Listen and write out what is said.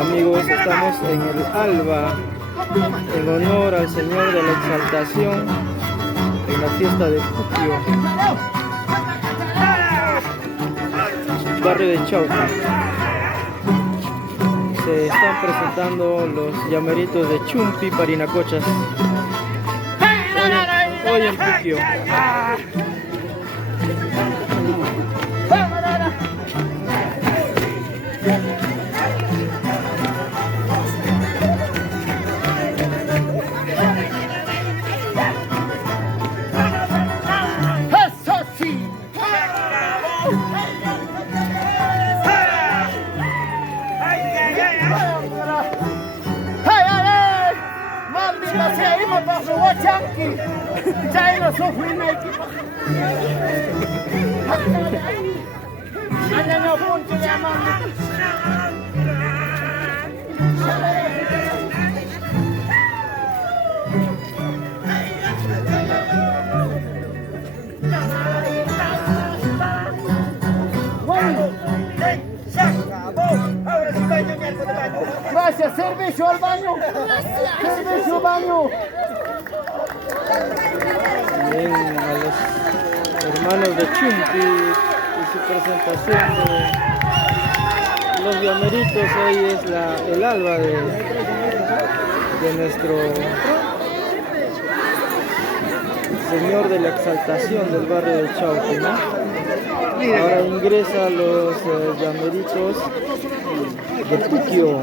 Amigos, estamos en el alba en honor al Señor de la Exaltación en la fiesta de Puquio, barrio de Chauca. Se están presentando los llameritos de Chumpi Parinacochas hoy en Puquio. Gracias, servicio al baño. Servicio al baño. Bien, a los hermanos de Chumpi y su presentación de los llameritos. Hoy es el alba de nuestro Señor de la Exaltación del barrio de Chauca, ¿no? Ahora ingresa los llameritos de Puquio.